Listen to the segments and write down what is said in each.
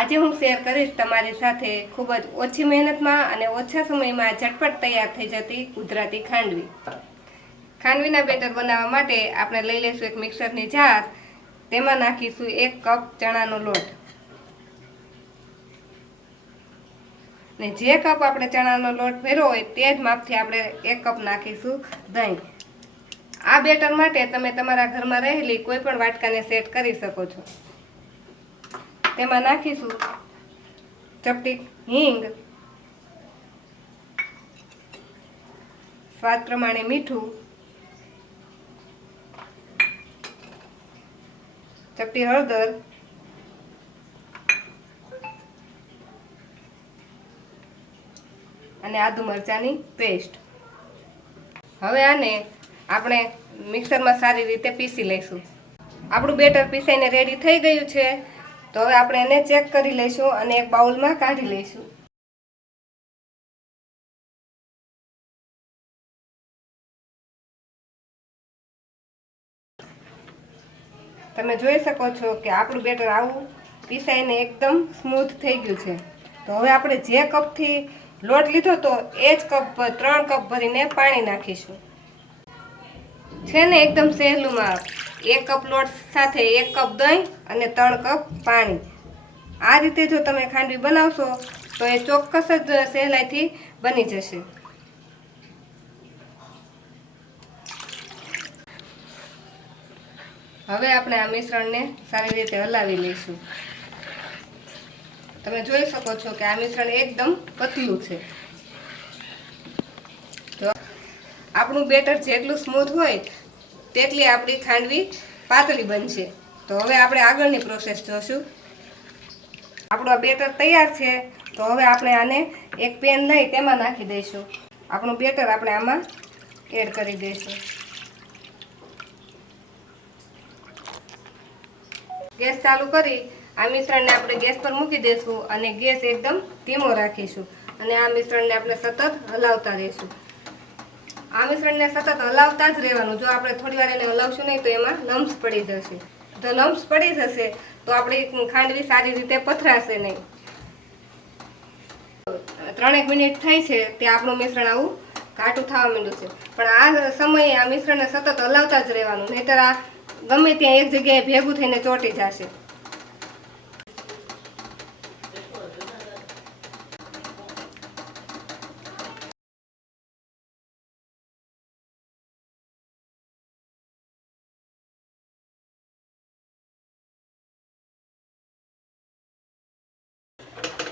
આજે હું શેર કરીશ તમારી સાથે ખૂબ જ ઓછી મહેનતમાં અને ઓછા સમયમાં ઝટપટ તૈયાર થઈ જતી ગુજરાતી ખાંડવી. ખાંડવીના બેટર બનાવવા માટે આપણે લઈ લઈશું એક મિક્સરની જાર. તેમાં નાખીશું 1 કપ ચણાનો લોટ. ને જે કપ આપણે ચણાનો લોટ ભર્યો હોય તે જ માપથી આપણે 1 કપ નાખીશું દહીં. આ બેટર માટે તમે તમારા ઘરમાં રહેલી કોઈ પણ વાટકાને સેટ કરી શકો છો. તેમાં નાખીશું ચપટી હિંગ, સ્વાદ પ્રમાણે મીઠું, ચપટી હળદર અને આદુ મરચાંની પેસ્ટ. હવે આને આપણે મિક્સરમાં સારી રીતે પીસી લઈશું. આપણું બેટર પીસાઈને રેડી થઈ ગયું છે. તો હવે આપણે એને ચેક કરી લઈશું અને એક બાઉલમાં કાઢી લઈશું. તમે જોઈ શકો છો કે આપણું બેટર આવું પીસાઈને એકદમ સ્મૂથ થઈ ગયું છે. તો હવે આપણે જે કપથી લોટ લીધો તો એ જ કપ 3 કપ ભરીને પાણી નાખીશું. છે ને એકદમ સહેલું માપ. 1 કપ લોટ સાથે 1 કપ દહીં અને 3 કપ પાણી. આ રીતે જો તમે ખાંડવી બનાવશો તો એ ચોક્કસ જ સહેલાઈથી બની જશે. હવે આપણે આ મિશ્રણને સારી રીતે હલાવી લઈશું. તમે જોઈ શકો છો કે આ મિશ્રણ એકદમ પતલું છે. તો આપણું બેટર જેટલું સ્મૂથ હોય તેટલી આપણી ખાંડવી પાતળી બનશે. તો હવે આપણે આગળની પ્રોસેસ જોશું. આપણું આ બેટર તૈયાર છે. તો હવે આપણે આને એક પેન લઈ તેમાં નાખી દઈશું. આપણું બેટર આપણે આમાં એડ કરી દઈશું. ગેસ ચાલુ કરી આ મિશ્રણને આપણે ગેસ પર મૂકી દઈશું અને ગેસ એકદમ ધીમો રાખીશું અને આ મિશ્રણને આપણે સતત હલાવતા રહીશું. આ મિશ્રણને સતત હલાવતા જ રહેવાનું. જો આપણે થોડી વાર એને હલાવશું નહીં તો એમાં લમ્સ પડી જશે. જો લમ્સ પડી જશે તો આપણી ખાંડવી સારી રીતે પથરાશે નહીં. 3 મિનિટ થઈ છે તે આપણું મિશ્રણ આવું ઘાટું થવા માંડ્યું છે. પણ આ સમયે આ મિશ્રણને સતત હલાવતા જ રહેવાનું, નહીંતર આ ગમે ત્યાં એક જગ્યાએ ભેગું થઈને ચોંટી જશે.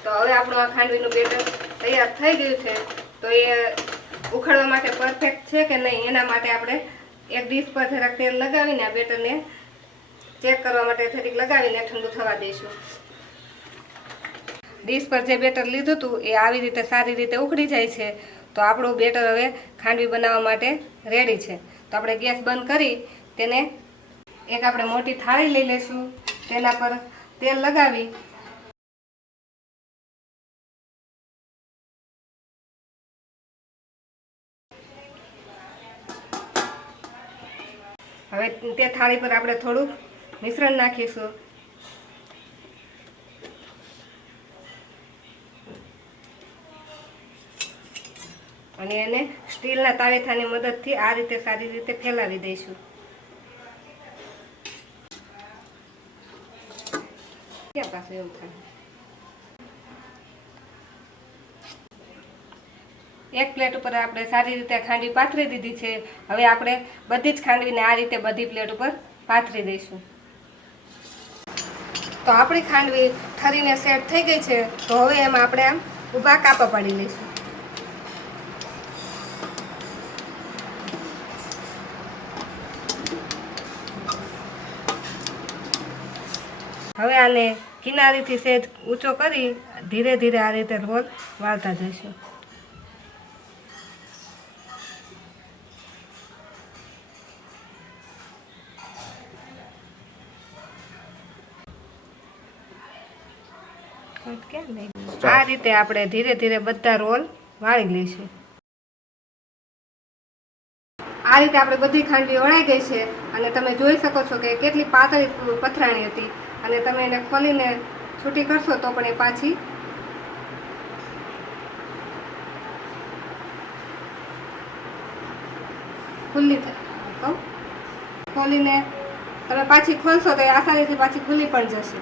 તો હવે આપણું આ ખાંડવીનું બેટર તૈયાર થઈ ગયું છે. તો એ ઉખડવા માટે પરફેક્ટ છે કે નહીં એના માટે આપણે એક ડીશ પર જરાક તેલ લગાવીને આ બેટરને ચેક કરવા માટે થોડીક લગાવીને ઠંડુ થવા દઈશું. ડીશ પર જે બેટર લીધું હતું એ આવી રીતે સારી રીતે ઉખડી જાય છે. તો આપણું બેટર હવે ખાંડવી બનાવવા માટે રેડી છે. તો આપણે ગેસ બંધ કરી તેને એક આપણે મોટી થાળી લઈ લઈશું. તેના પર તેલ લગાવી હવે તે થાળી પર આપણે થોડુંક મિશ્રણ નાખીશું અને એને સ્ટીલના તાવેથાની મદદથી આ રીતે સારી રીતે ફેલાવી દઈશું. ક્યાં પાસે એવું થાય. એક પ્લેટ ઉપર આપણે સારી રીતે ખાંડવી પાથરી દીધી છે. હવે આપણે બધી જ ખાંડવીને આ રીતે બધી પ્લેટ ઉપર પાથરી દઈશું. તો આપણી ખાંડવી ઠરીને સેટ થઈ ગઈ છે. તો હવે એમાં આપણે આમ ઊભા કાપા પાડી લઈશું. હવે આને કિનારીથી સહેજ ઊંચો કરી ધીરે ધીરે આ રીતે રોલ વાળતા જઈશું. આ રીતે આપણે ધીરે ધીરે બધા રોલ વાળી લઈશું. આ રીતે આપણે બધી ખાંડવી વણાઈ ગઈ છે અને તમે જોઈ શકો છો કે કેટલી પાતળી પથરાણી હતી અને તમે એને ખોલીને છૂટી કરશો તો પણ એ પાછી ખુલ્લી થાય. ખોલીને તમે પાછી ખોલશો તો એ આસાનીથી પાછી ખુલ્લી પણ જશે.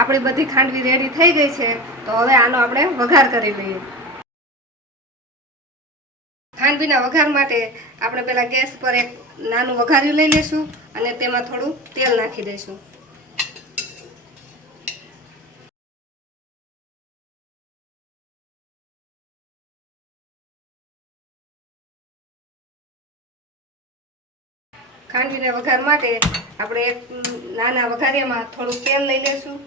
આપણી બધી ખાંડવી રેડી થઈ ગઈ છે. તો હવે આનો આપણે વઘાર કરી લઈએ. ખાંડવીના વઘાર માટે આપણે પહેલાં ગેસ પર એક નાનું વઘાર્યું લઈ લઈશું અને તેમાં થોડું તેલ નાખી દઈશું. ખાંડવીના વઘાર માટે આપણે એક નાના વઘારિયામાં થોડું તેલ લઈ લઈશું.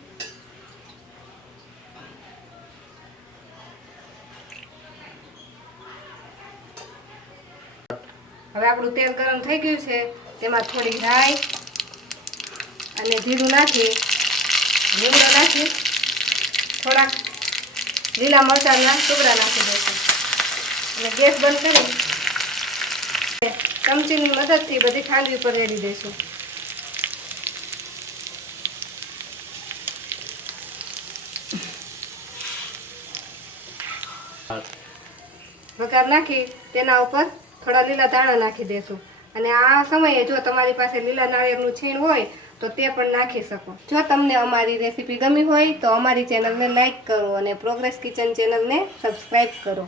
હવે આપણું તેલ ગરમ થઈ ગયું છે. તેમાં થોડી રાઈ અને જીરું નાખી, લીમડો નાખી, થોડાક લીલા મરચાંના ટુકડા નાખી દઈશું અને ગેસ બંધ કરી ચમચીની મદદથી બધી ખાંડવી પર રેડી દઈશું. વઘાર નાખી તેના ઉપર થોડા લીલા ધાણા નાખી દેશું અને આ સમયે જો તમારી પાસે લીલા નાળિયેરનું છીણ હોય તો તે પણ નાખી શકો. જો તમને અમારી રેસીપી ગમી હોય તો અમારી ચેનલને લાઈક કરો અને પ્રોગ્રેસ કિચન ચેનલને સબસ્ક્રાઈબ કરો.